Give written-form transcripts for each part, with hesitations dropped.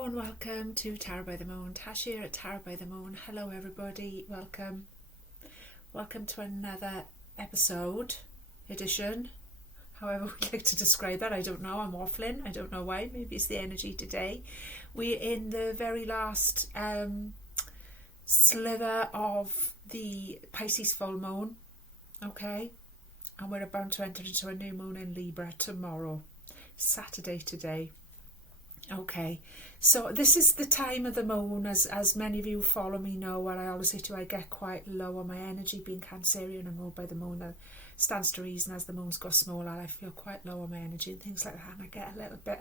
Hello and welcome to Tarot by the Moon. Tash here at Tarot by the Moon. Hello everybody, welcome. Welcome to another edition, however we'd like to describe that. I don't know, I'm waffling, I don't know why, maybe it's the energy today. We're in the very last slither of the Pisces full moon, okay? And we're about to enter into a new moon in Libra tomorrow, Saturday today. Okay, so this is the time of the moon, as many of you who follow me know, where I always say to you, I get quite low on my energy, being Cancerian and ruled by the moon. That stands to reason. As the moons go smaller, I feel quite low on my energy and things like that, and I get a little bit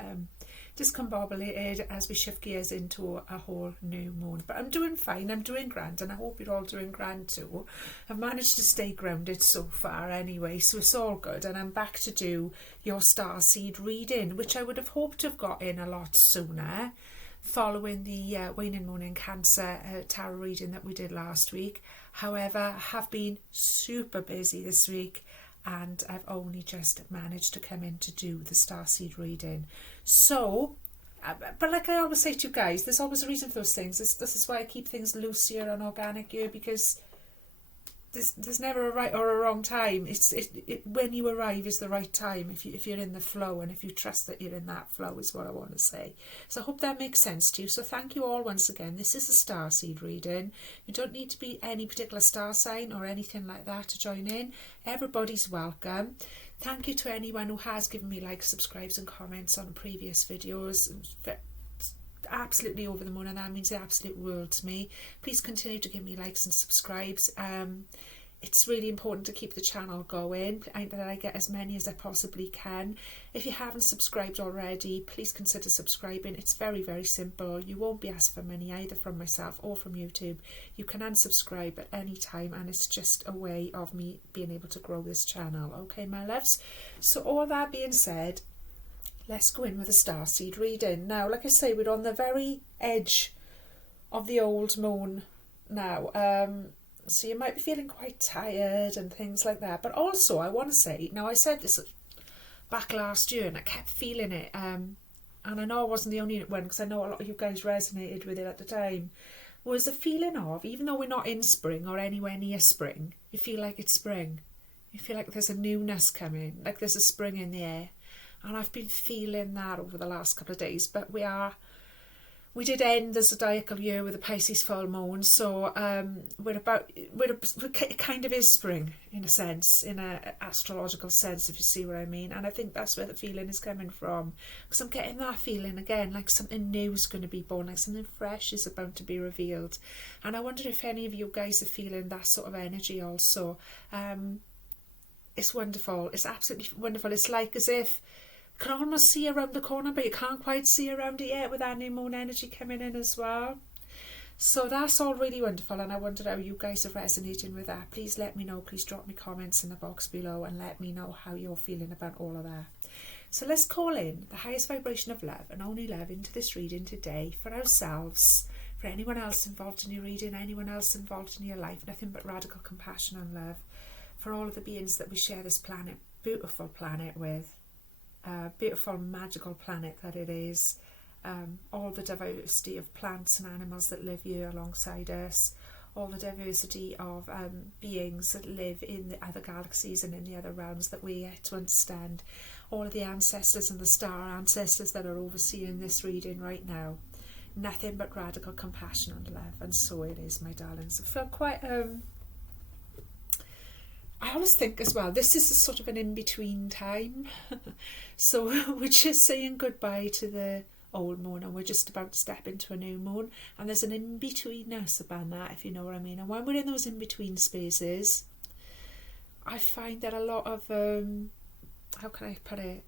discombobulated as we shift gears into a whole new moon. But I'm doing fine, I'm doing grand, and I hope you're all doing grand too. I've managed to stay grounded so far anyway, so it's all good, and I'm back to do your starseed reading, which I would have hoped to have got in a lot sooner following the waning moon in Cancer tarot reading that we did last week. However, I have been super busy this week and I've only just managed to come in to do the starseed reading. So, but like I always say to you guys, there's always a reason for those things. This is why I keep things loose here and organic here, because there's never a right or a wrong time. When you arrive is the right time, if you're in the flow, and if you trust that you're in that flow, is what I want to say. So I hope that makes sense to you. So thank you all once again. This is a starseed reading. You don't need to be any particular star sign or anything like that to join in. Everybody's welcome. Thank you to anyone who has given me likes, subscribes and comments on previous videos. Absolutely over the moon, and that means the absolute world to me. Please continue to give me likes and subscribes. It's really important to keep the channel going, that I get as many as I possibly can. If you haven't subscribed already, please consider subscribing. It's very, very simple. You won't be asked for money either from myself or from YouTube. You can unsubscribe at any time, and it's just a way of me being able to grow this channel. Okay, my loves? So all that being said, let's go in with a starseed reading. Now, like I say, we're on the very edge of the old moon now. So you might be feeling quite tired and things like that. But also, I want to say, now I said this back last year and I kept feeling it. And I know I wasn't the only one, because I know a lot of you guys resonated with it at the time. Was a feeling of, even though we're not in spring or anywhere near spring, you feel like it's spring. You feel like there's a newness coming, like there's a spring in the air. And I've been feeling that over the last couple of days. But we did end the zodiacal year with a Pisces full moon, so it kind of is spring in a sense, in an astrological sense, if you see what I mean. And I think that's where the feeling is coming from, because I'm getting that feeling again, like something new is going to be born, like something fresh is about to be revealed. And I wonder if any of you guys are feeling that sort of energy also. It's wonderful. It's absolutely wonderful. It's like as if you can almost see around the corner, but you can't quite see around it yet, with that new moon energy coming in as well. So that's all really wonderful, and I wonder how you guys are resonating with that. Please let me know. Please drop me comments in the box below and let me know how you're feeling about all of that. So let's call in the highest vibration of love, and only love, into this reading today for ourselves, for anyone else involved in your reading, anyone else involved in your life. Nothing but radical compassion and love for all of the beings that we share this planet, beautiful planet with. Beautiful magical planet that it is, all the diversity of plants and animals that live here alongside us, all the diversity of beings that live in the other galaxies and in the other realms that we yet to understand, all of the ancestors and the star ancestors that are overseeing this reading right now. Nothing but radical compassion and love, and so it is, my darlings. I feel quite I always think as well, this is a sort of an in-between time. So we're just saying goodbye to the old moon, and we're just about to step into a new moon. And there's an in-betweenness about that, if you know what I mean. And when we're in those in-between spaces, I find that a lot of, how can I put it,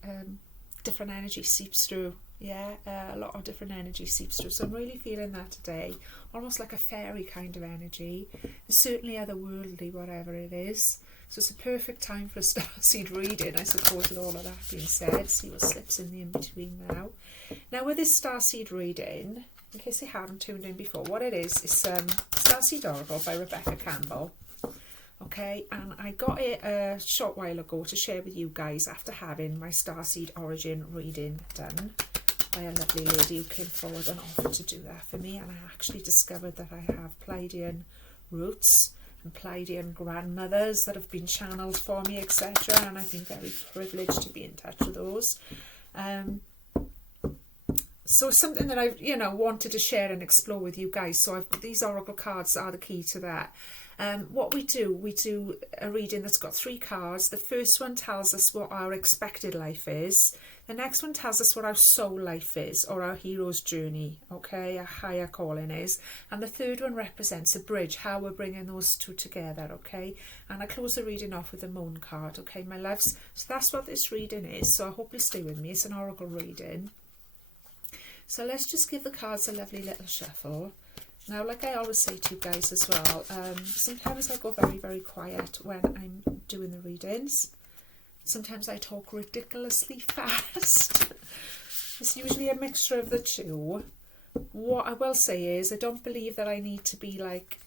different energy seeps through. Yeah, a lot of different energy seeps through. So I'm really feeling that today. Almost like a fairy kind of energy. There's certainly otherworldly, whatever it is. So it's a perfect time for a starseed reading, I suppose, with all of that being said. See what slips in the in-between now. Now with this starseed reading, in case you haven't tuned in before, what it is Starseed Oracle by Rebecca Campbell. Okay, and I got it a short while ago to share with you guys after having my starseed origin reading done. by a lovely lady who came forward and offered to do that for me, and I actually discovered that I have Pleiadian roots and Pleiadian grandmothers that have been channeled for me, etc., and I've been very privileged to be in touch with those. So something that I've, wanted to share and explore with you guys. So these oracle cards are the key to that. What we do a reading that's got 3 cards. The first one tells us what our expected life is. The next one tells us what our soul life is, or our hero's journey, okay, a higher calling is. And the third one represents a bridge, how we're bringing those two together, okay. And I close the reading off with a moon card, okay, my loves. So that's what this reading is. So I hope you'll stay with me. It's an oracle reading. So let's just give the cards a lovely little shuffle. Now, like I always say to you guys as well, sometimes I go very, very quiet when I'm doing the readings. Sometimes I talk ridiculously fast. It's usually a mixture of the two. What I will say is I don't believe that I need to be like...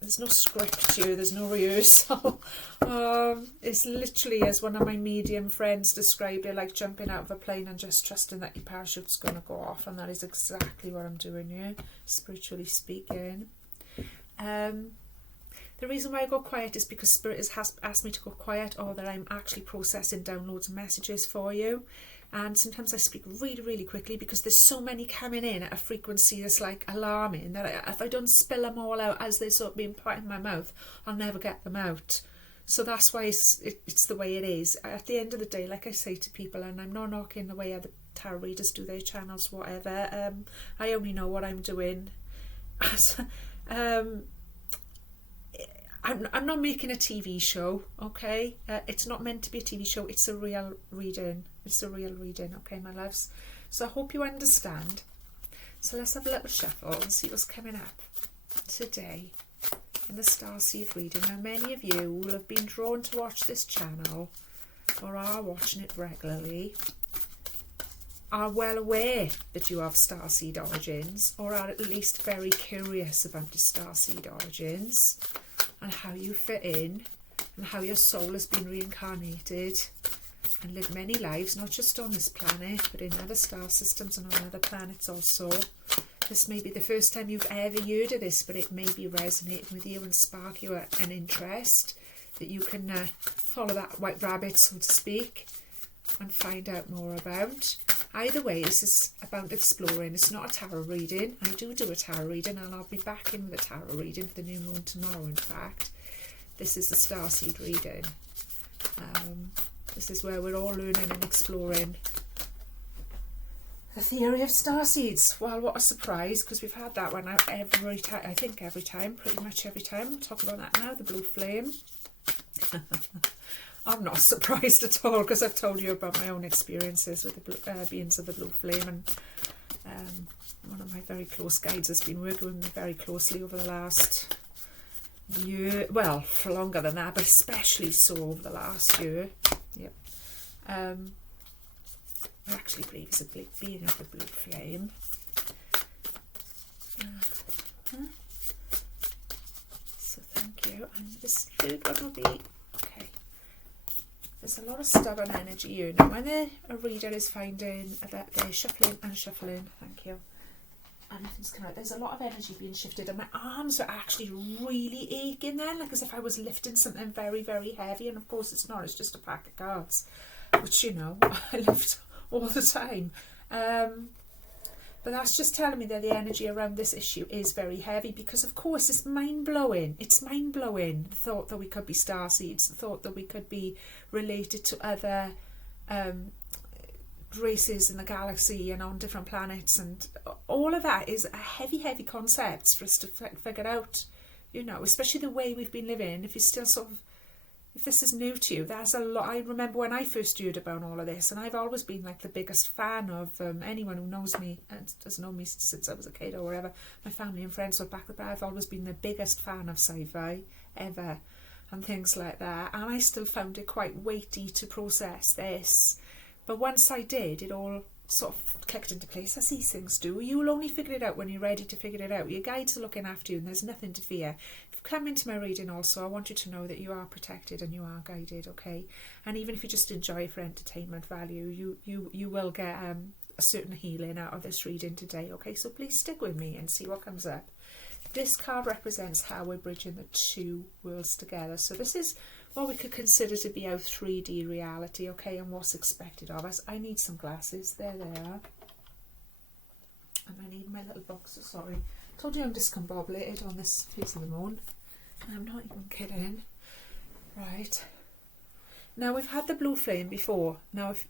there's no script here, there's no rehearsal. It's literally, as one of my medium friends described it, like jumping out of a plane and just trusting that your parachute's going to go off, and that is exactly what I'm doing here, spiritually speaking. The reason why I go quiet is because Spirit has asked me to go quiet, or that I'm actually processing downloads and messages for you. And sometimes I speak really, really quickly because there's so many coming in at a frequency that's like alarming that if I don't spill them all out as they're sort of being put in my mouth, I'll never get them out. So that's why it's the way it is. At the end of the day, like I say to people, and I'm not knocking the way other tarot readers do their channels, whatever, I only know what I'm doing. I'm not making a TV show, okay? It's not meant to be a TV show. It's a real reading. It's a real reading, okay, my loves? So I hope you understand. So let's have a little shuffle and see what's coming up today in the Starseed reading. Now, many of you will have been drawn to watch this channel or are watching it regularly, are well aware that you have Starseed origins, or are at least very curious about the Starseed origins and how you fit in, and how your soul has been reincarnated and lived many lives, not just on this planet, but in other star systems and on other planets also. This may be the first time you've ever heard of this, but it may be resonating with you and spark you an interest that you can follow that white rabbit, so to speak, and find out more about. Either way, this is about exploring. It's not a tarot reading. I do a tarot reading, and I'll be back in with a tarot reading for the new moon tomorrow, in fact. This is the Starseed reading. This is where we're all learning and exploring the theory of starseeds. Well, what a surprise, because we've had that one out every time. I think every time, pretty much every time. We'll talk about that now, the blue flame. I'm not surprised at all, because I've told you about my own experiences with the beings of the blue flame, and one of my very close guides has been working with me very closely over the last year, well, for longer than that, but especially so over the last year. Yep. I actually believe it's a being of the blue flame. So thank you. And this third one will be... There's a lot of stubborn energy here. Now, when a reader is finding that they're shuffling and shuffling, thank you, and nothing's coming out, there's a lot of energy being shifted, and my arms are actually really aching then, like as if I was lifting something very, very heavy. And of course it's not, it's just a pack of cards, which, you know, I lift all the time. But that's just telling me that the energy around this issue is very heavy, because of course it's mind-blowing. It's mind-blowing, the thought that we could be starseeds, the thought that we could be related to other races in the galaxy and on different planets, and all of that is a heavy, heavy concept for us to figure out, you know, especially the way we've been living. If you're still sort of, if this is new to you, there's a lot. I remember when I first heard about all of this, and I've always been like the biggest fan of anyone who knows me and doesn't know me since I was a kid or whatever. My family and friends were back there. I've always been the biggest fan of sci-fi ever and things like that. And I still found it quite weighty to process this. But once I did, it all sort of clicked into place, as these things do. You will only figure it out when you're ready to figure it out. Your guides are looking after you, and there's nothing to fear. If you come into my reading also, I want you to know that you are protected and you are guided, okay? And even if you just enjoy it for entertainment value, you will get a certain healing out of this reading today, okay? So please stick with me and see what comes up. This card represents how we're bridging the two worlds together. So this is what we could consider to be our 3D reality, okay, and what's expected of us. I need some glasses. There they are. And I need my little box. Sorry. I told you I'm discombobulated on this face of the moon. I'm not even kidding. Right. Now, we've had the blue flame before. Now, if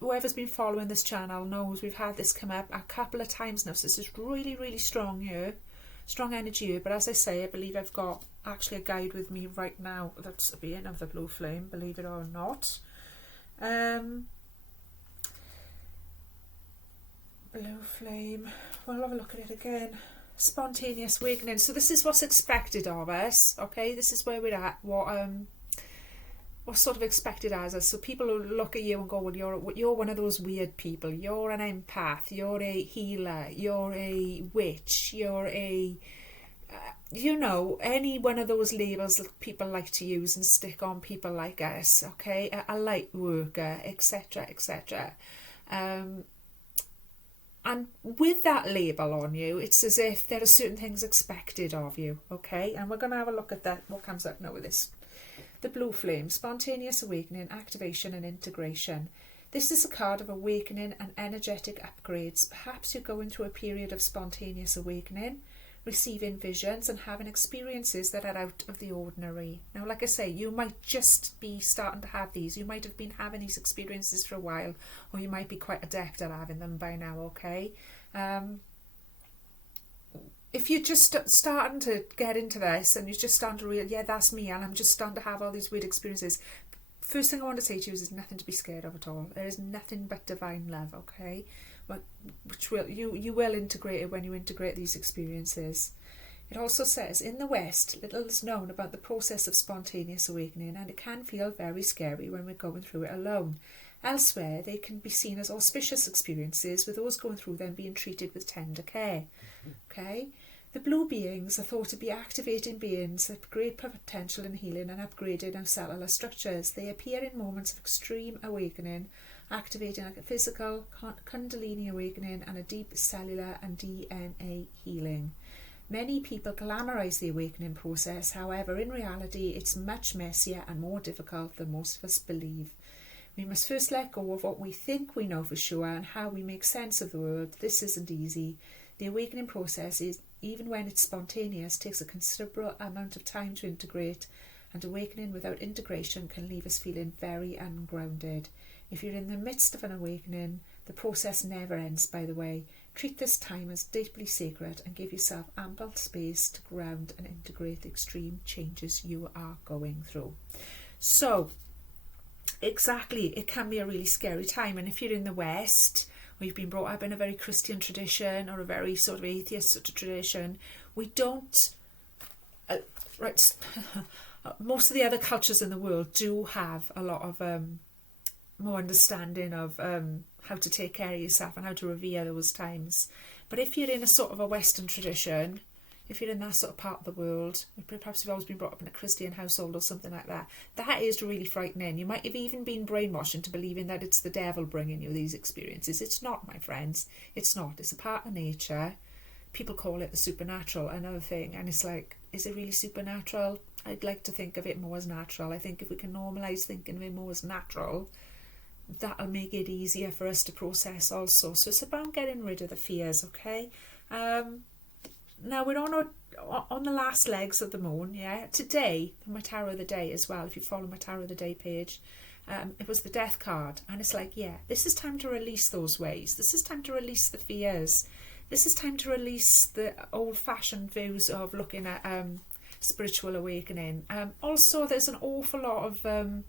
whoever's been following this channel knows we've had this come up a couple of times now. So this is really, really strong here. Strong energy here. But as I say, I believe I've got actually a guide with me right now that's being of the blue flame, believe it or not. Blue flame. We'll have a look at it again. Spontaneous awakening. So this is what's expected of us. Okay, this is where we're at. What's sort of expected as us. So people will look at you and go, well, you're one of those weird people. You're an empath. You're a healer. You're a witch. You're a any one of those labels that people like to use and stick on people like us. Okay, a light worker, etc., etc. And with that label on you, it's as if there are certain things expected of you, okay? And we're going to have a look at that, what comes up now with this. The blue flame, spontaneous awakening, activation and integration. This is a card of awakening and energetic upgrades. Perhaps you're going through a period of spontaneous awakening, receiving visions and having experiences that are out of the ordinary. Now, like I say, you might just be starting to have these. You might have been having these experiences for a while, or you might be quite adept at having them by now, okay? If you're just starting to get into this and you're just starting to realize, yeah, that's me, and I'm just starting to have all these weird experiences, first thing I want to say to you is there's nothing to be scared of at all. There is nothing but divine love, okay? Which you will integrate it when you integrate these experiences. It also says, in the West, little is known about the process of spontaneous awakening, and it can feel very scary when we're going through it alone. Elsewhere, they can be seen as auspicious experiences, with those going through them being treated with tender care. Okay? The blue beings are thought to be activating beings with great potential in healing and upgrading of cellular structures. They appear in moments of extreme awakening, activating like a physical kundalini awakening and a deep cellular and DNA healing. Many people glamorise the awakening process. However, in reality, it's much messier and more difficult than most of us believe. We must first let go of what we think we know for sure and how we make sense of the world. This isn't easy. The awakening process, even when it's spontaneous, takes a considerable amount of time to integrate, and awakening without integration can leave us feeling very ungrounded. If you're in the midst of an awakening, the process never ends, by the way. Treat this time as deeply sacred and give yourself ample space to ground and integrate the extreme changes you are going through. So, exactly, it can be a really scary time. And if you're in the West, or you've been brought up in a very Christian tradition or a very sort of atheist sort of tradition, we don't... most of the other cultures in the world do have a lot of... more understanding of how to take care of yourself and how to revere those times. But if you're in a sort of a Western tradition, if you're in that sort of part of the world, perhaps you've always been brought up in a Christian household or something like that, that is really frightening. You might have even been brainwashed into believing that it's the devil bringing you these experiences. It's not, my friends. It's not. It's a part of nature. People call it the supernatural, another thing. And it's like, is it really supernatural? I'd like to think of it more as natural. I think if we can normalise thinking of it more as natural, that'll make it easier for us to process also. So it's about getting rid of the fears, okay? Now we're on the last legs of the moon, yeah? Today, my tarot of the day as well, if you follow my tarot of the day page, it was the death card. And it's like, yeah, this is time to release those ways. This is time to release the fears. This is time to release the old-fashioned views of looking at spiritual awakening. Also, there's an awful lot of...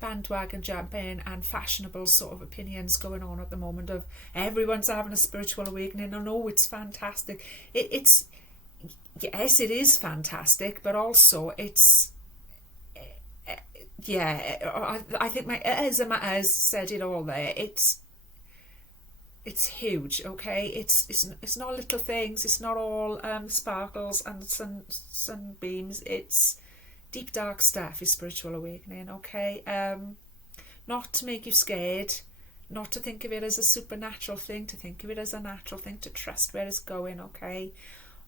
bandwagon jumping and fashionable sort of opinions going on at the moment of everyone's having a spiritual awakening. I know it's fantastic. It's yes, it is fantastic, but also it's I think my Ezra said it all there. It's huge, okay? It's not little things. It's not all sparkles and sunbeams. It's deep dark stuff is spiritual awakening, okay? Not to make you scared, not to think of it as a supernatural thing, to think of it as a natural thing, to trust where it's going, okay?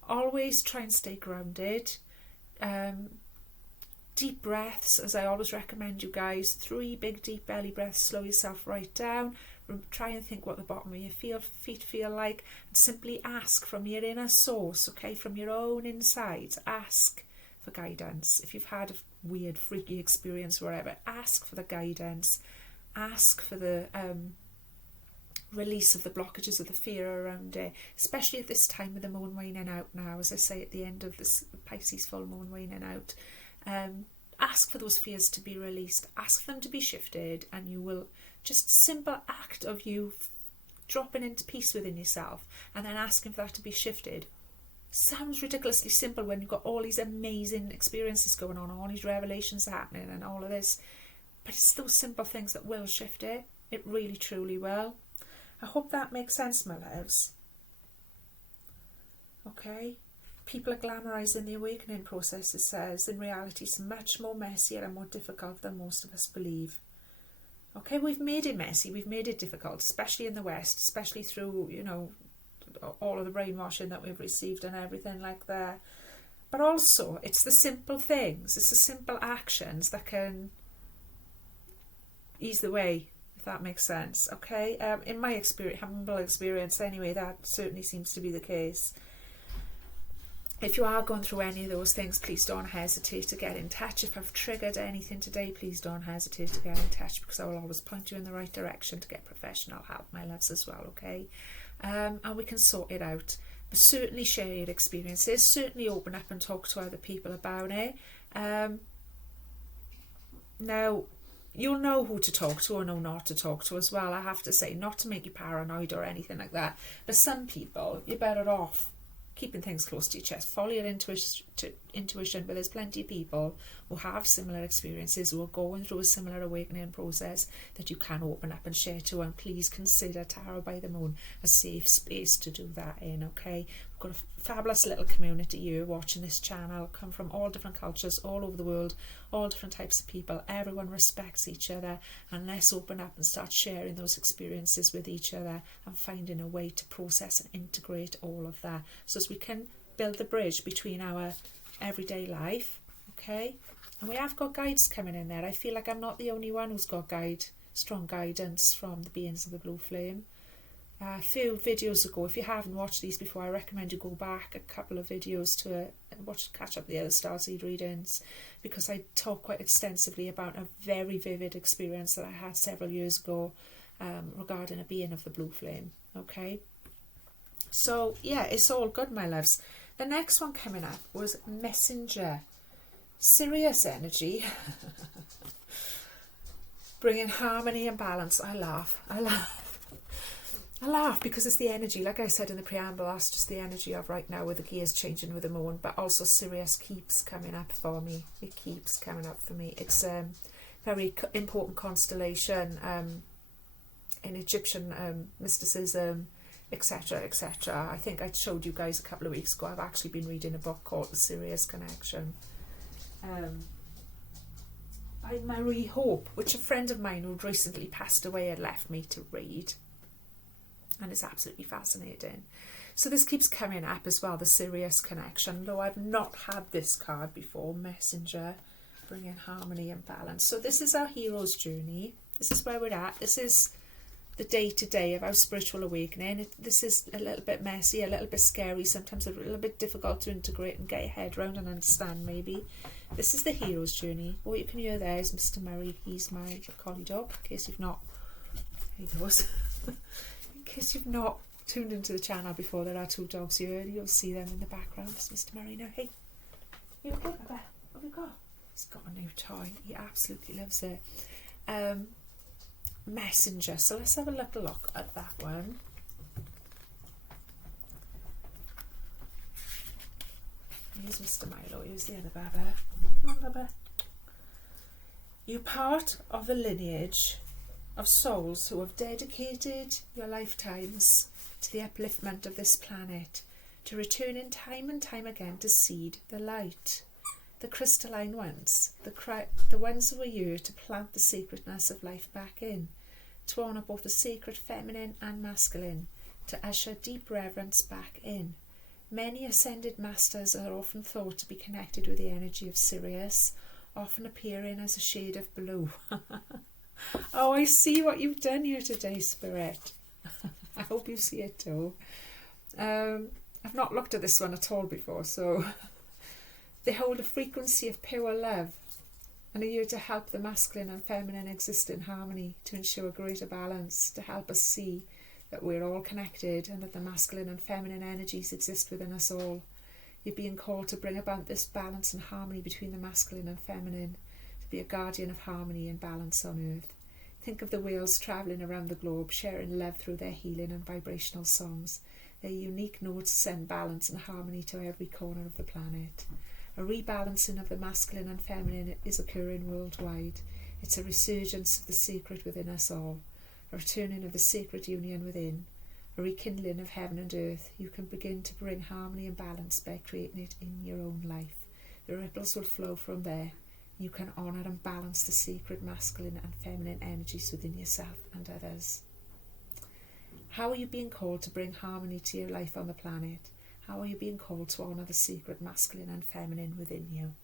Always try and stay grounded. Deep breaths, as I always recommend you guys, 3 big deep belly breaths, slow yourself right down. Try and think what the bottom of your feet feel like, and simply ask from your inner source, okay, from your own insides. Ask for guidance. If you've had a weird, freaky experience, wherever, ask for the guidance. Ask for the release of the blockages of the fear around it, especially at this time of the moon waning out now, as I say, at the end of this Pisces full moon waning out. Ask for those fears to be released, ask for them to be shifted, and you will, just a simple act of you dropping into peace within yourself and then asking for that to be shifted sounds ridiculously simple when you've got all these amazing experiences going on, all these revelations happening and all of this, but it's those simple things that will shift it. It really truly will. I hope that makes sense, my loves. Okay, people are glamorising the awakening process, it says. In reality, it's much more messier and more difficult than most of us believe. Okay, we've made it messy, we've made it difficult, especially in the West, especially through, you know, all of the brainwashing that we've received and everything like that. But also, it's the simple things, it's the simple actions that can ease the way, if that makes sense, okay? In my experience, humble experience anyway, that certainly seems to be the case. If you are going through any of those things, please don't hesitate to get in touch. If I've triggered anything today, please don't hesitate to get in touch, because I will always point you in the right direction to get professional help, my loves, as well, okay? And we can sort it out. But certainly share your experiences, certainly open up and talk to other people about it. Now, you'll know who to talk to or know not to talk to as well, I have to say, not to make you paranoid or anything like that. But some people, you're better off keeping things close to your chest. Follow your intuition, but there's plenty of people who have similar experiences, who are going through a similar awakening process, that you can open up and share to, and please consider Tarot by the Moon a safe space to do that in, okay? We've got a fabulous little community here watching this channel, come from all different cultures, all over the world, all different types of people. Everyone respects each other, and let's open up and start sharing those experiences with each other and finding a way to process and integrate all of that, so as we can build the bridge between our everyday life, okay? And we have got guides coming in there. I feel like I'm not the only one who's got strong guidance from the beings of the blue flame. A few videos ago, if you haven't watched these before, I recommend you go back a couple of videos to catch up the other starseed readings, because I talk quite extensively about a very vivid experience that I had several years ago regarding a being of the blue flame, okay? So yeah, it's all good, my loves. The next one coming up was Messenger. Sirius energy. Bringing harmony and balance. I laugh because it's the energy, like I said in the preamble, that's just the energy of right now with the gears changing with the moon. But also Sirius keeps coming up for me. It keeps coming up for me. It's a very important constellation in Egyptian mysticism, etc, etc. I think I showed you guys a couple of weeks ago. I've actually been reading a book called The Sirius Connection by Marie Hope, which a friend of mine who'd recently passed away had left me to read, and it's absolutely fascinating. So this keeps coming up as well, the Sirius Connection, though I've not had this card before. Messenger, bringing harmony and balance. So this is our hero's journey. This is where we're at. This is the day-to-day of our spiritual awakening. This is a little bit messy, a little bit scary, sometimes a little bit difficult to integrate and get your head around and understand, maybe. This is the hero's journey. What you can hear there is Mr. Murray. He's my collie dog, in case you've not... There he goes. In case you've not tuned into the channel before, there are 2 dogs here. You'll see them in the background. It's Mr. Murray now. Hey, you okay, Baba? What have you got? He's got a new toy. He absolutely loves it. Messenger. So let's have a little look at that one. Here's Mr. Milo. Here's the other Baba. Come on, Baba. You're part of a lineage of souls who have dedicated your lifetimes to the upliftment of this planet, to return in time and time again to seed the light, the crystalline ones, the ones who are here to plant the sacredness of life back in, to honour both the sacred feminine and masculine, to usher deep reverence back in. Many ascended masters are often thought to be connected with the energy of Sirius, often appearing as a shade of blue. Oh, I see what you've done here today, Spirit. I hope you see it too. I've not looked at this one at all before, so they hold a frequency of pure love and are here to help the masculine and feminine exist in harmony, to ensure greater balance, to help us see that we're all connected and that the masculine and feminine energies exist within us all. You're being called to bring about this balance and harmony between the masculine and feminine, to be a guardian of harmony and balance on earth. Think of the whales travelling around the globe, sharing love through their healing and vibrational songs. Their unique notes send balance and harmony to every corner of the planet. A rebalancing of the masculine and feminine is occurring worldwide. It's a resurgence of the sacred within us all, a returning of the sacred union within, a rekindling of heaven and earth. You can begin to bring harmony and balance by creating it in your own life. The ripples will flow from there. You can honour and balance the sacred masculine and feminine energies within yourself and others. How are you being called to bring harmony to your life on the planet? How are you being called to honour the sacred masculine and feminine within you?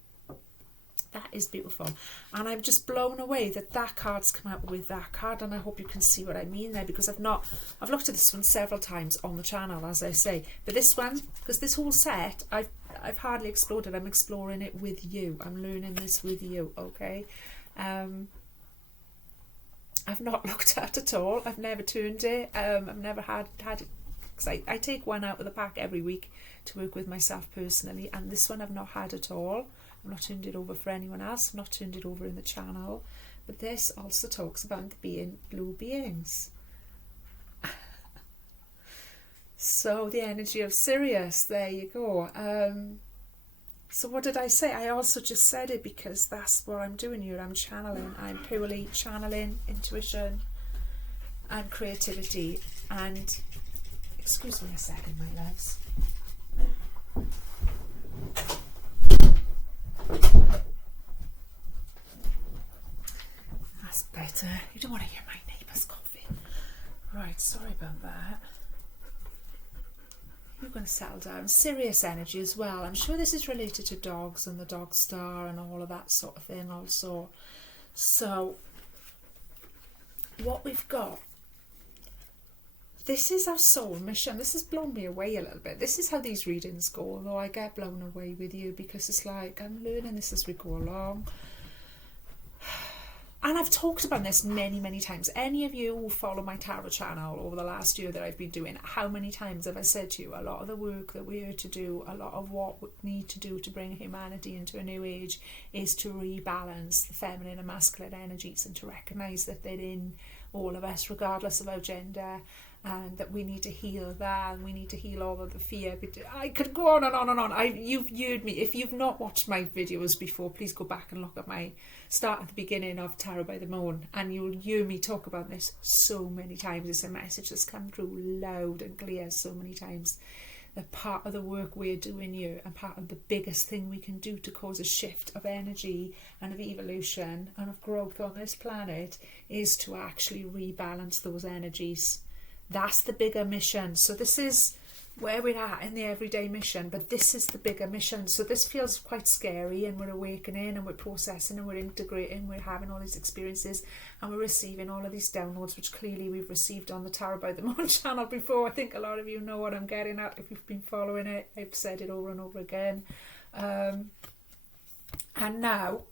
That is beautiful. And I'm just blown away that that card's come out with that card, and I hope you can see what I mean there, because I've looked at this one several times on the channel, as I say. But this one, because this whole set, I've hardly explored it. I'm exploring it with you. I'm learning this with you, okay? I've not looked at it at all. I've never turned it. I've never had it. Because I take one out of the pack every week to work with myself personally, and this one I've not had at all. I've not turned it over for anyone else. I've not turned it over in the channel. But this also talks about being blue beings. So the energy of Sirius, there you go. So what did I say? I also just said it because that's what I'm doing here. I'm channeling. I'm purely channeling intuition and creativity. And excuse me a second, my loves. That's better. You don't want to hear my neighbour's coughing. Right, sorry about that. You're going to settle down. Sirius energy as well. I'm sure this is related to dogs and the dog star and all of that sort of thing also. So, what we've got, this is our soul mission. This has blown me away a little bit. This is how these readings go, although I get blown away with you because it's like I'm learning this as we go along. And I've talked about this many, many times. Any of you who follow my tarot channel over the last year that I've been doing, how many times have I said to you, a lot of the work that we're here to do, a lot of what we need to do to bring humanity into a new age is to rebalance the feminine and masculine energies and to recognise that they're in all of us, regardless of our gender, and that we need to heal that, and we need to heal all of the fear. But I could go on and on and on. You've heard me. If you've not watched my videos before, please go back and look at my start at the beginning of Tarot by the Moon, and you'll hear me talk about this so many times. It's a message that's come through loud and clear so many times. That part of the work we're doing here, and part of the biggest thing we can do to cause a shift of energy and of evolution and of growth on this planet, is to actually rebalance those energies. That's the bigger mission. So this is where we're at in the everyday mission, but this is the bigger mission. So this feels quite scary, and we're awakening and we're processing and we're integrating, we're having all these experiences and we're receiving all of these downloads, which clearly we've received on the Tarot by the Moon channel before. I think a lot of you know what I'm getting at if you've been following it. I've said it over and over again. And now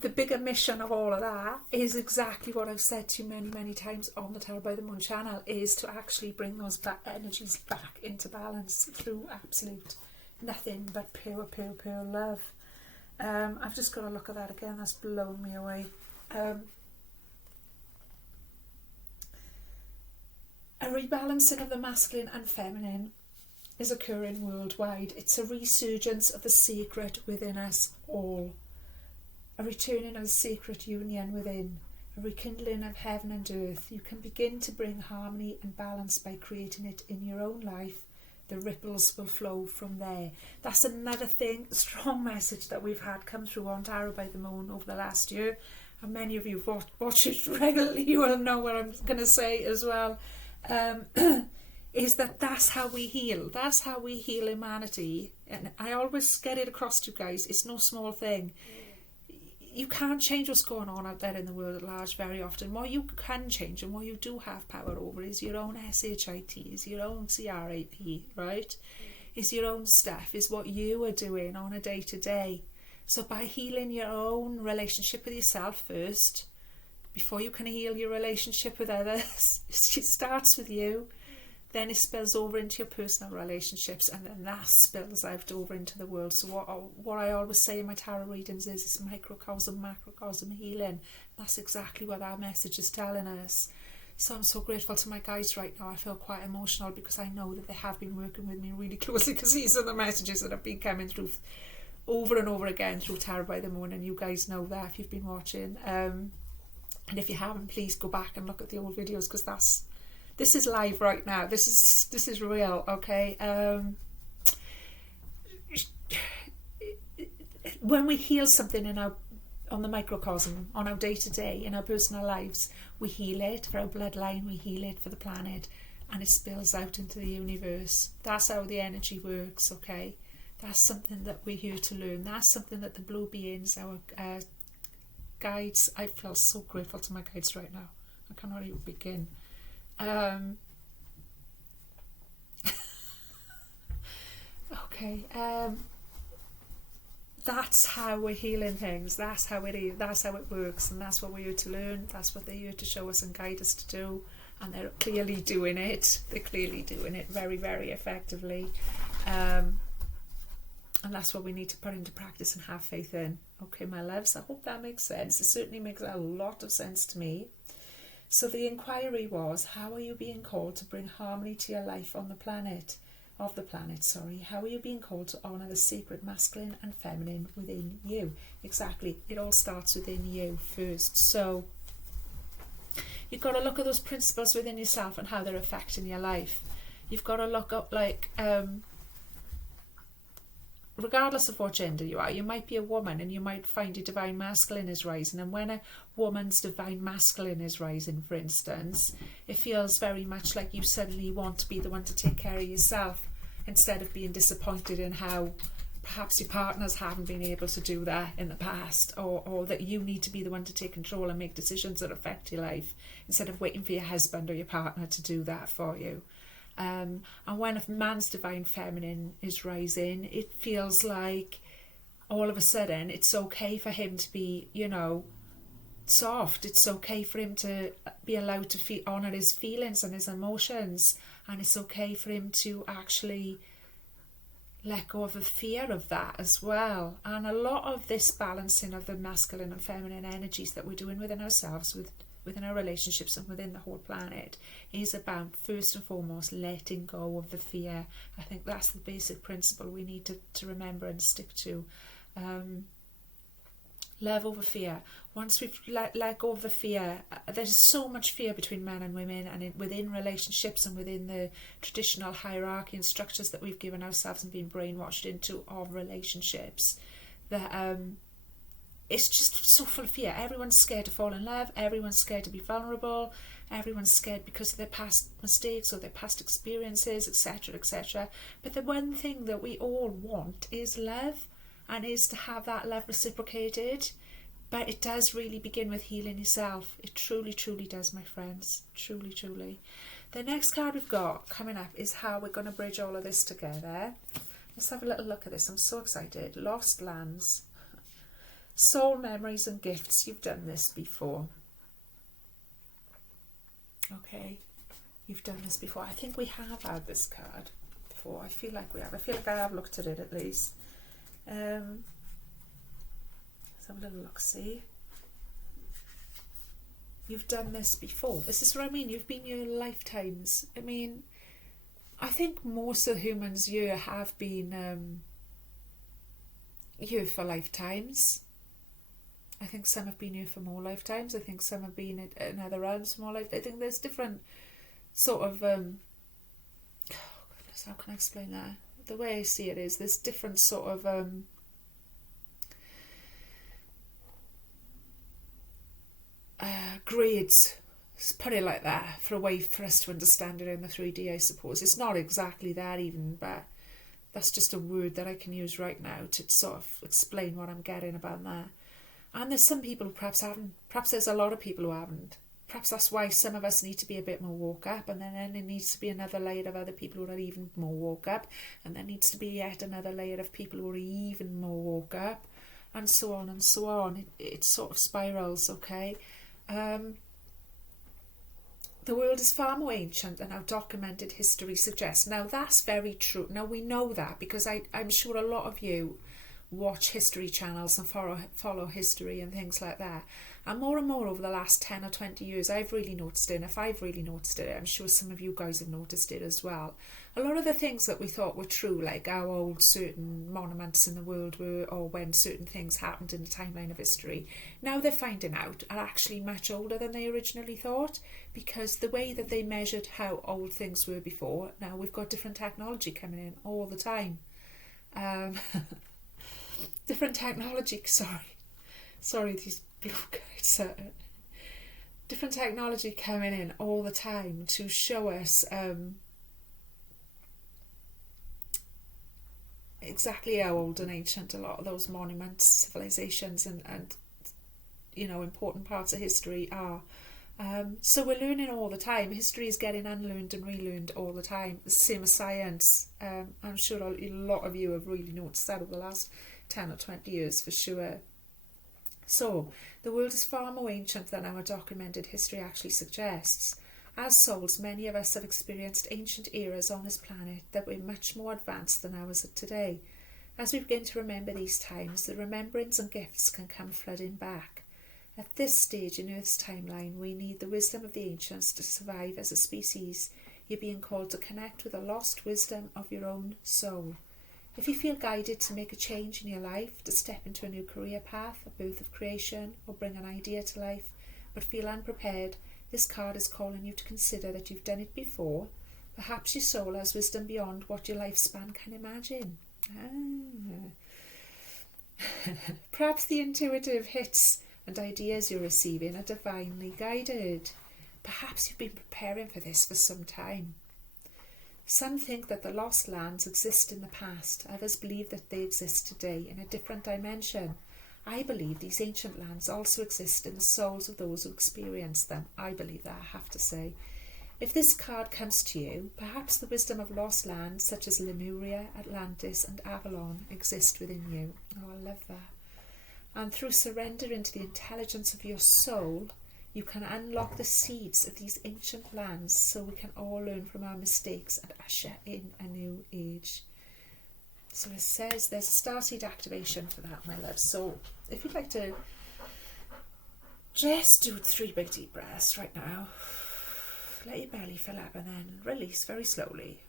the bigger mission of all of that is exactly what I've said to you many, many times on the Tarot by the Moon channel, is to actually bring those energies back into balance through absolute nothing but pure, pure, pure love. I've just got to look at that again. That's blown me away. A rebalancing of the masculine and feminine is occurring worldwide. It's a resurgence of the sacred within us all. A returning of the sacred union within, a rekindling of heaven and earth. You can begin to bring harmony and balance by creating it in your own life. The ripples will flow from there. That's another thing, strong message that we've had come through on Tarot by the Moon over the last year. and many of you watch it regularly, you will know what I'm going to say as well, is that's how we heal. That's how we heal humanity. And I always get it across to you guys, it's no small thing. You can't change what's going on out there in the world at large very often. What you can change and what you do have power over is your own SHIT, is your own CRAP, right? Is your own stuff, is what you are doing on a day-to-day. So by healing your own relationship with yourself first, before you can heal your relationship with others, it starts with you. Then it spills over into your personal relationships, and then that spills out over into the world. So what I always say in my tarot readings is it's microcosm, macrocosm healing. That's exactly what that message is telling us. So I'm so grateful to my guides right now. I feel quite emotional because I know that they have been working with me really closely, because these are the messages that have been coming through over and over again through Tarot by the Moon, and you guys know that if you've been watching. And if you haven't, please go back and look at the old videos, because this is live right now. This is real, okay? When we heal something on the microcosm, on our day-to-day, in our personal lives, we heal it for our bloodline, we heal it for the planet, and it spills out into the universe. That's how the energy works, okay? That's something that we're here to learn. That's something that the blue beings, our guides, I feel so grateful to my guides right now. I cannot even begin. Okay, that's how we're healing things. That's how it is. That's how it works, and that's what we're here to learn. That's what they're here to show us and guide us to do, and they're clearly doing it. They're clearly doing it very, very effectively, and that's what we need to put into practice and have faith in. Okay, my loves, I hope that makes sense. It certainly makes a lot of sense to me. So the inquiry was, how are you being called to bring harmony to your life on the planet? How are you being called to honour the sacred masculine and feminine within you? Exactly. It all starts within you first. So you've got to look at those principles within yourself and how they're affecting your life. You've got to look up, like, regardless of what gender you are, you might be a woman and you might find your divine masculine is rising, and when a woman's divine masculine is rising, for instance, it feels very much like you suddenly want to be the one to take care of yourself, instead of being disappointed in how perhaps your partners haven't been able to do that in the past, or that you need to be the one to take control and make decisions that affect your life, instead of waiting for your husband or your partner to do that for you. And when a man's divine feminine is rising, it feels like all of a sudden it's okay for him to be, soft. It's okay for him to be allowed to honour his feelings and his emotions, and it's okay for him to actually let go of the fear of that as well. And a lot of this balancing of the masculine and feminine energies that we're doing within ourselves, within our relationships and within the whole planet, is about first and foremost letting go of the fear. I think that's the basic principle we need to remember and stick to. Love over fear. Once we've let go of the fear, there's so much fear between men and women, and within relationships and within the traditional hierarchy and structures that we've given ourselves and been brainwashed into of relationships, that it's just so full of fear. Everyone's scared to fall in love, everyone's scared to be vulnerable, everyone's scared because of their past mistakes or their past experiences, etc., etc. But the one thing that we all want is love, and is to have that love reciprocated. But it does really begin with healing yourself. It truly, truly does, my friends. Truly, truly. The next card we've got coming up is how we're going to bridge all of this together. Let's have a little look at this. I'm so excited. Lost lands. Soul memories and gifts. You've done this before. Okay. You've done this before. I think we have had this card before. I feel like we have. I feel like I have looked at it at least. Let's have a little look, see. You've done this before. This is what I mean. You've been your lifetimes. I mean, I think most of the humans here have been here for lifetimes. I think some have been here for more lifetimes. I think some have been in other realms for more lifetimes. I think there's different sort of oh goodness, how can I explain that? The way I see it is there's different sort of grades, let's put it like that, for a way for us to understand it in the 3D, I suppose. It's not exactly that even, but that's just a word that I can use right now to sort of explain what I'm getting about that. And there's some people who perhaps haven't. Perhaps there's a lot of people who haven't. Perhaps that's why some of us need to be a bit more woke up, and then there needs to be another layer of other people who are even more woke up, and there needs to be yet another layer of people who are even more woke up, and so on and so on. It sort of spirals, okay? The world is far more ancient than our documented history suggests. Now, that's very true. Now, we know that because I'm sure a lot of you watch history channels and follow history and things like that. And more over the last 10 or 20 years, I've really noticed it. And if I've really noticed it, I'm sure some of you guys have noticed it as well. A lot of the things that we thought were true, like how old certain monuments in the world were, or when certain things happened in the timeline of history, now they're finding out are actually much older than they originally thought, because the way that they measured how old things were before, now we've got different technology coming in all the time. Different technology, sorry, these blue guys. Different technology coming in all the time to show us exactly how old and ancient a lot of those monuments, civilizations, and you know, important parts of history are. So we're learning all the time. History is getting unlearned and relearned all the time. The same as science. I'm sure a lot of you have really noticed that over the last 10 or 20 years for sure. So, the world is far more ancient than our documented history actually suggests. As souls, many of us have experienced ancient eras on this planet that were much more advanced than ours of today. As we begin to remember these times, the remembrance and gifts can come flooding back. At this stage in Earth's timeline, we need the wisdom of the ancients to survive as a species. You're being called to connect with the lost wisdom of your own soul. If you feel guided to make a change in your life, to step into a new career path, a birth of creation, or bring an idea to life, but feel unprepared, this card is calling you to consider that you've done it before. Perhaps your soul has wisdom beyond what your lifespan can imagine. Perhaps the intuitive hits and ideas you're receiving are divinely guided. Perhaps you've been preparing for this for some time. Some think that the lost lands exist in the past. Others believe that they exist today in a different dimension. I believe these ancient lands also exist in the souls of those who experience them. I believe that, I have to say. If this card comes to you, perhaps the wisdom of lost lands such as Lemuria, Atlantis and Avalon exist within you. Oh, I love that. And through surrender into the intelligence of your soul, you can unlock the seeds of these ancient lands so we can all learn from our mistakes and usher in a new age. So it says there's a starseed activation for that, my love. So if you'd like to just do 3 big deep breaths right now, let your belly fill up and then release very slowly.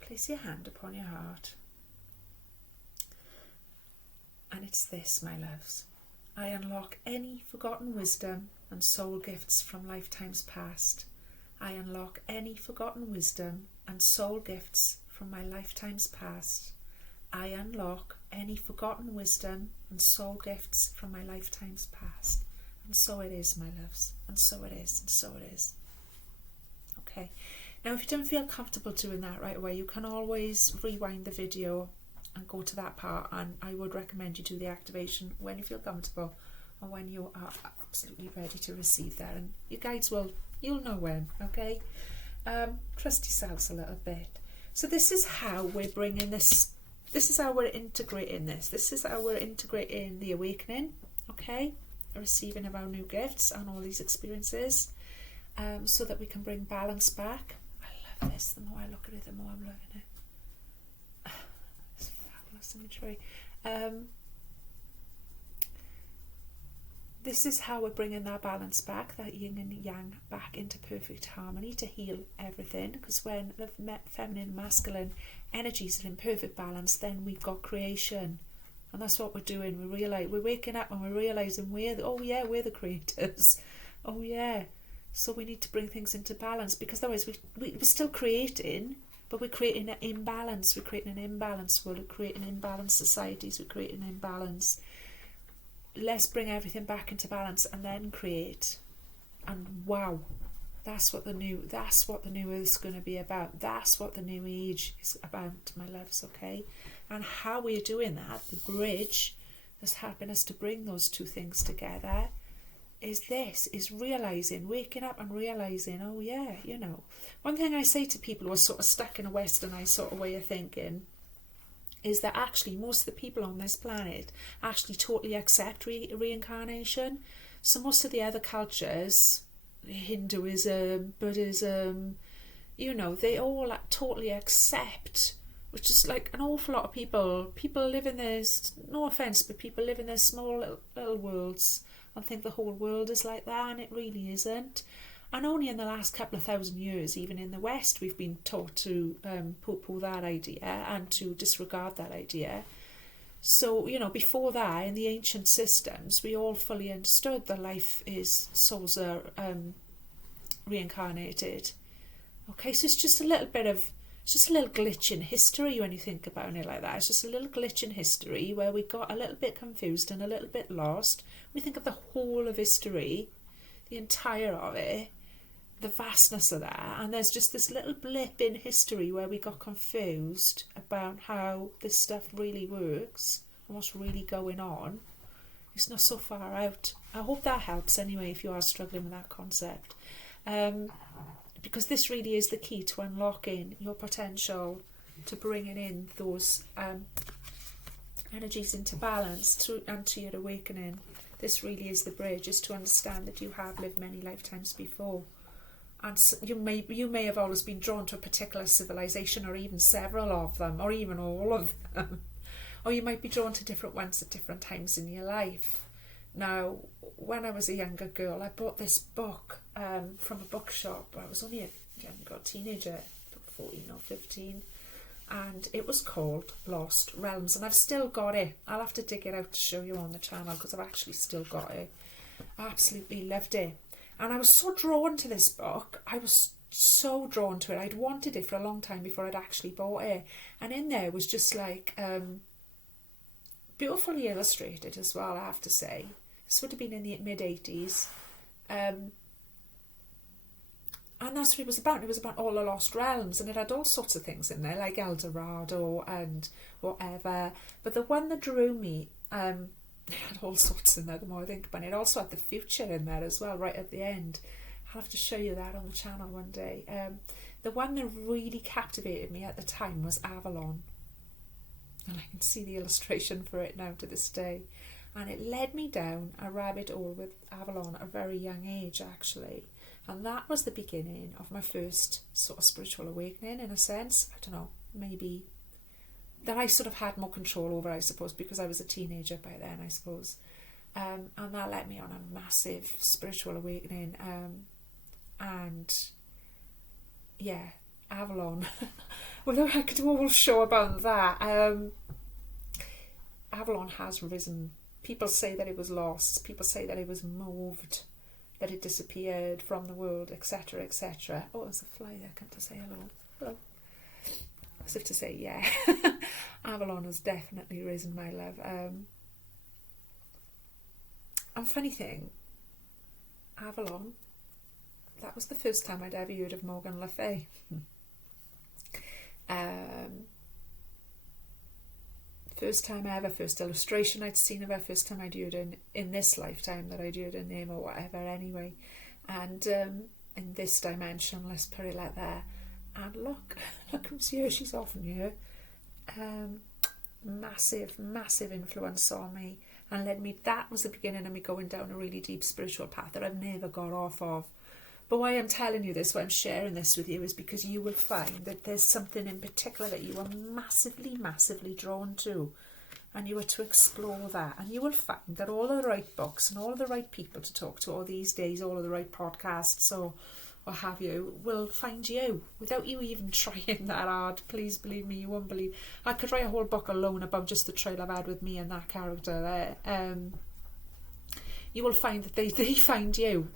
Place your hand upon your heart. And it's this, my loves. I unlock any forgotten wisdom and soul gifts from lifetimes past. I unlock any forgotten wisdom and soul gifts from my lifetimes past. I unlock any forgotten wisdom and soul gifts from my lifetimes past. And so it is, my loves. And so it is, and so it is. Okay. Now, if you don't feel comfortable doing that right away, you can always rewind the video and go to that part, and I would recommend you do the activation when you feel comfortable and when you are absolutely ready to receive that. And your guides you'll know when, okay? Trust yourselves a little bit. So this is how we're bringing this is how we're integrating this. This is how we're integrating the awakening, okay? The receiving of our new gifts and all these experiences, so that we can bring balance back. This, the more I look at it, the more I'm loving it. It's fabulous imagery. this is how we're bringing that balance back, that yin and yang back into perfect harmony to heal everything. Because when the feminine and masculine energies are in perfect balance, then we've got creation. And that's what we're doing. We're waking up and we're realising we're the creators. Oh yeah. So we need to bring things into balance, because otherwise we're still creating, but we're creating an imbalance. We're creating an imbalanced world. We're creating imbalanced societies. We're creating an imbalance. Let's bring everything back into balance and then create. And wow, that's what the new Earth's going to be about. That's what the new age is about, my loves, okay? And how we're doing that, the bridge that's helping us to bring those two things together, is realising, waking up and realising, oh yeah, you know. One thing I say to people who are sort of stuck in a westernized sort of way of thinking is that actually most of the people on this planet actually totally accept reincarnation. So most of the other cultures, Hinduism, Buddhism, you know, they all totally accept, which is like an awful lot of people live in this, no offence, but people live in their small little worlds and think the whole world is like that, and it really isn't. And only in the last couple of thousand years, even in the West, we've been taught to poo-poo that idea and to disregard that idea. So, you know, before that, in the ancient systems, we all fully understood that souls are reincarnated. Okay, so it's just a little glitch in history when you think about it like that. It's just a little glitch in history where we got a little bit confused and a little bit lost. When you think of the whole of history, the entire of it, the vastness of that, and there's just this little blip in history where we got confused about how this stuff really works and what's really going on. It's not so far out. I hope that helps anyway if you are struggling with that concept. Because this really is the key to unlocking your potential, to bringing in those energies into balance and to your awakening. This really is the bridge, is to understand that you have lived many lifetimes before. And so you may have always been drawn to a particular civilization, or even several of them, or even all of them. Or you might be drawn to different ones at different times in your life. Now, when I was a younger girl, I bought this book from a bookshop. I was only a teenager, 14 or 15. And it was called Lost Realms. And I've still got it. I'll have to dig it out to show you on the channel, because I've actually still got it. I absolutely loved it. And I was so drawn to this book. I was so drawn to it. I'd wanted it for a long time before I'd actually bought it. And in there was just like beautifully illustrated as well, I have to say. This would have been in the mid-80s. And that's what it was about. It was about all the lost realms, and it had all sorts of things in there, like El Dorado and whatever. But the one that drew me, it had all sorts in there the more I think about it. It also had the future in there as well, right at the end. I'll have to show you that on the channel one day. The one that really captivated me at the time was Avalon. And I can see the illustration for it now to this day. And it led me down a rabbit hole with Avalon at a very young age, actually. And that was the beginning of my first sort of spiritual awakening, in a sense. I don't know, maybe that I sort of had more control over, I suppose, because I was a teenager by then, I suppose. And that led me on a massive spiritual awakening. And yeah, Avalon. Well, I could do a whole show about that. Avalon has risen. People say that it was lost. People say that it was moved, that it disappeared from the world, etc., etc. Oh, there's a fly there. Can't I say hello? Hello. As if to say, yeah. Avalon has definitely risen, my love. And funny thing, Avalon, that was the first time I'd ever heard of Morgan Le Fay. First time ever, first illustration I'd seen of her, first time I'd heard in this lifetime that I'd heard her name or whatever anyway. And in this dimension, let's put it like that. And look who's here, she's often here. Massive influence on me, and led me, that was the beginning of me going down a really deep spiritual path that I've never got off of. But why I'm telling you this, why I'm sharing this with you, is because you will find that there's something in particular that you are massively drawn to. and you were to explore that, and you will find that all of the right books and all of the right people to talk to all these days, all of the right podcasts or have you, will find you without you even trying that hard. Please believe me, you won't believe. I could write a whole book alone about just the trail I've had with me and that character there. You will find that they find you.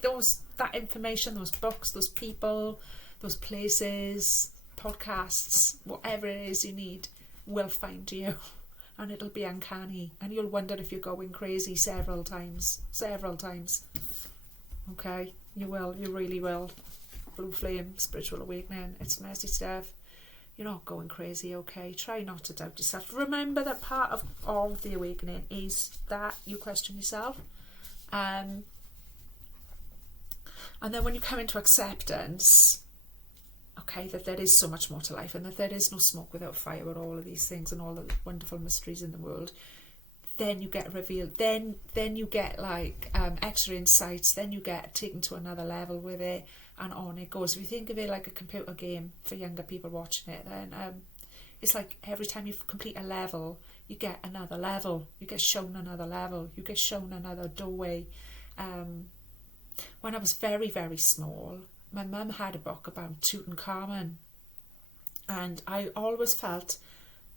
That information, those books, those people, those places, podcasts, whatever it is you need, will find you. And it'll be uncanny. And you'll wonder if you're going crazy several times. Okay? You will. You really will. Blue Flame, Spiritual Awakening. It's messy stuff. You're not going crazy, okay? Try not to doubt yourself. Remember that part of the awakening is that you question yourself. And then when you come into acceptance, okay, that there is so much more to life and that there is no smoke without fire with all of these things and all the wonderful mysteries in the world, then you get revealed, then you get like extra insights, then you get taken to another level with it, and on it goes. If you think of it like a computer game for younger people watching it, then it's like every time you complete a level, you get another level, you get shown another level, you get shown another doorway. When I was very, very small, my mum had a book about Tutankhamun, and I always felt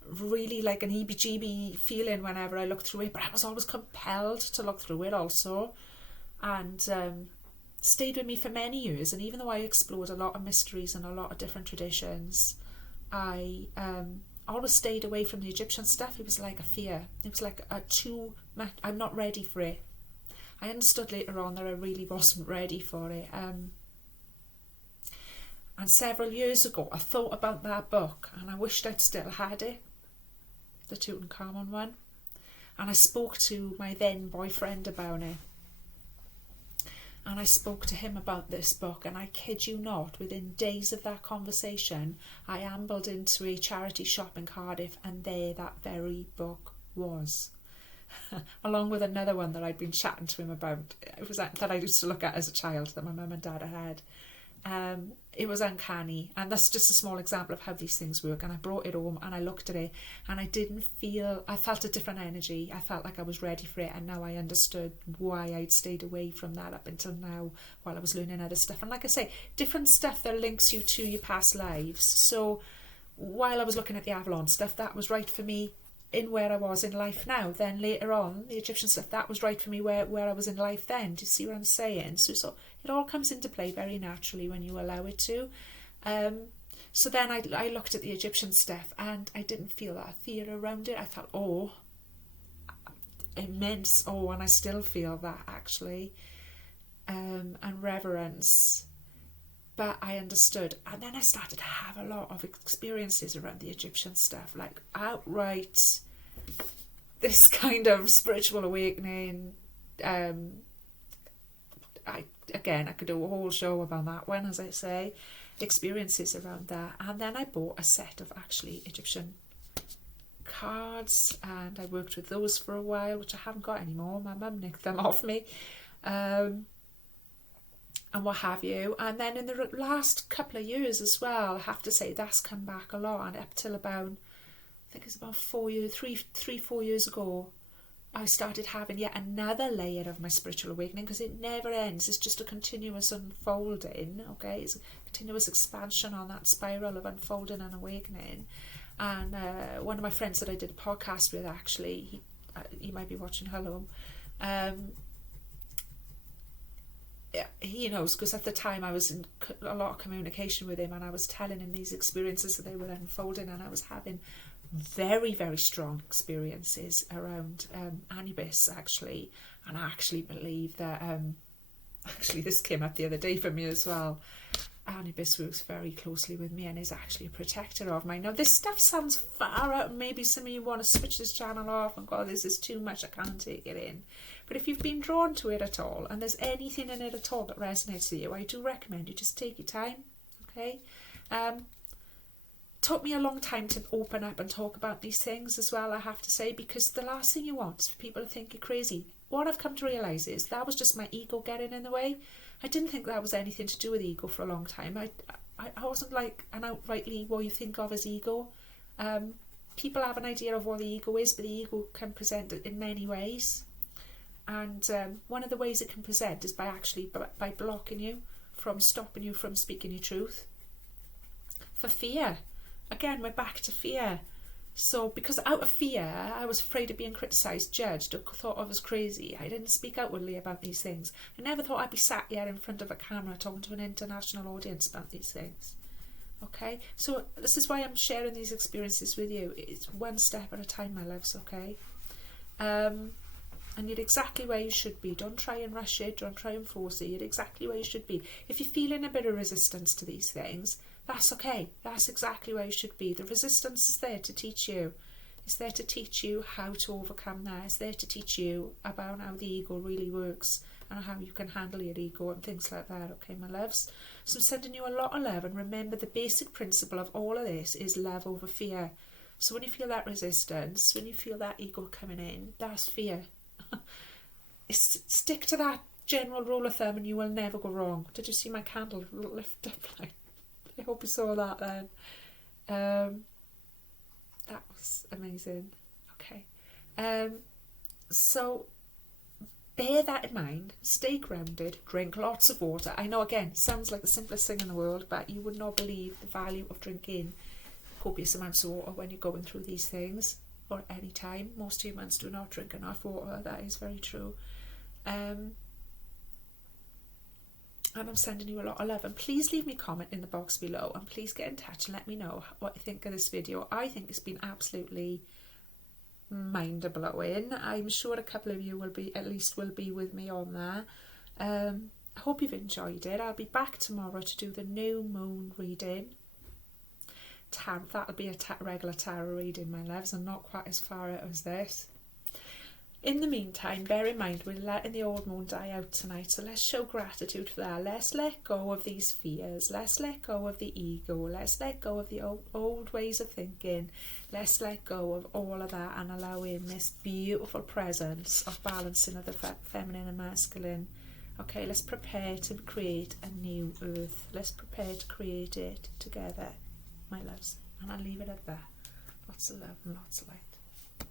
really like an heebie-jeebie feeling whenever I looked through it, but I was always compelled to look through it also, and stayed with me for many years. And even though I explored a lot of mysteries and a lot of different traditions, I always stayed away from the Egyptian stuff. It was like a fear. It was like I'm not ready for it. I understood later on that I really wasn't ready for it. And several years ago, I thought about that book, and I wished I'd still had it, the Tutankhamun one. And I spoke to my then boyfriend about it. And I spoke to him about this book, and I kid you not, within days of that conversation, I ambled into a charity shop in Cardiff, and there that very book was. Along with another one that I'd been chatting to him about. It was that I used to look at as a child, that my mum and dad had. It was uncanny, and that's just a small example of how these things work. And I brought it home and I looked at it, and I felt a different energy. I felt like I was ready for it, and now I understood why I'd stayed away from that up until now while I was learning other stuff. And like I say, different stuff that links you to your past lives. So while I was looking at the Avalon stuff, that was right for me in where I was in life now. Then later on, the Egyptian stuff, that was right for me where I was in life then. Do you see what I'm saying? So it all comes into play very naturally when you allow it to. So then I looked at the Egyptian stuff, and I didn't feel that fear around it. I felt awe, immense awe, and I still feel that actually, and reverence. But I understood, and then I started to have a lot of experiences around the Egyptian stuff, like outright this kind of spiritual awakening. I could do a whole show about that one, as I say, experiences around that. And then I bought a set of actually Egyptian cards, and I worked with those for a while, which I haven't got anymore. My mum nicked them off me. And what have you. And then in the last couple of years as well, I have to say that's come back a lot. And up till about, I think it's about 4 years ago, I started having yet another layer of my spiritual awakening, because it never ends. It's just a continuous unfolding, okay? It's a continuous expansion on that spiral of unfolding and awakening. And one of my friends that I did a podcast with, actually, he might be watching, hello, he knows, because at the time I was in a lot of communication with him, and I was telling him these experiences that they were unfolding, and I was having very, very strong experiences around Anubis, actually. And I actually believe that actually this came up the other day for me as well. Anubis works very closely with me and is actually a protector of mine. Now this stuff sounds far out, and maybe some of you want to switch this channel off and go, this is too much, I can't take it in. But if you've been drawn to it at all, and there's anything in it at all that resonates with you, I do recommend you just take your time, okay? Took me a long time to open up and talk about these things as well, I have to say, because the last thing you want is for people to think you're crazy. What I've come to realise is that was just my ego getting in the way. I didn't think that was anything to do with ego for a long time. I wasn't like an outrightly what you think of as ego. people have an idea of what the ego is, but the ego can present it in many ways. And one of the ways it can present is by blocking you, from stopping you from speaking your truth. For fear. Again, we're back to fear. So because out of fear, I was afraid of being criticised, judged, or thought I was crazy, I didn't speak outwardly about these things. I never thought I'd be sat here in front of a camera talking to an international audience about these things. Okay? So this is why I'm sharing these experiences with you. It's one step at a time, my loves, okay? And you're exactly where you should be. Don't try and rush it. Don't try and force it. You're exactly where you should be. If you're feeling a bit of resistance to these things, that's okay. That's exactly where you should be. The resistance is there to teach you. It's there to teach you how to overcome that. It's there to teach you about how the ego really works and how you can handle your ego and things like that. Okay, my loves? So I'm sending you a lot of love, and remember the basic principle of all of this is love over fear. So when you feel that resistance, when you feel that ego coming in, that's fear. Stick to that general rule of thumb and you will never go wrong. Did you see my candle lift up? I hope you saw that then. That was amazing. Okay. So bear that in mind. Stay grounded. Drink lots of water. I know, again, sounds like the simplest thing in the world, but you would not believe the value of drinking copious amounts of water when you're going through these things, or any time. Most humans do not drink enough water. That is very true. And I'm sending you a lot of love, and please leave me a comment in the box below, and please get in touch and let me know what you think of this video. I think it's been absolutely mind-blowing. I'm sure a couple of you will be with me on there. I hope you've enjoyed it. I'll be back tomorrow to do the new moon reading. That'll be a regular tarot reading, my loves, and not quite as far out as this. In the meantime, bear in mind, we're letting the old moon die out tonight, so let's show gratitude for that. Let's let go of these fears. Let's let go of the ego. Let's let go of the old ways of thinking. Let's let go of all of that and allow in this beautiful presence of balancing of the feminine and masculine. Okay, let's prepare to create a new earth. Let's prepare to create it together, my loves. And I'll leave it at that. Lots of love and lots of light.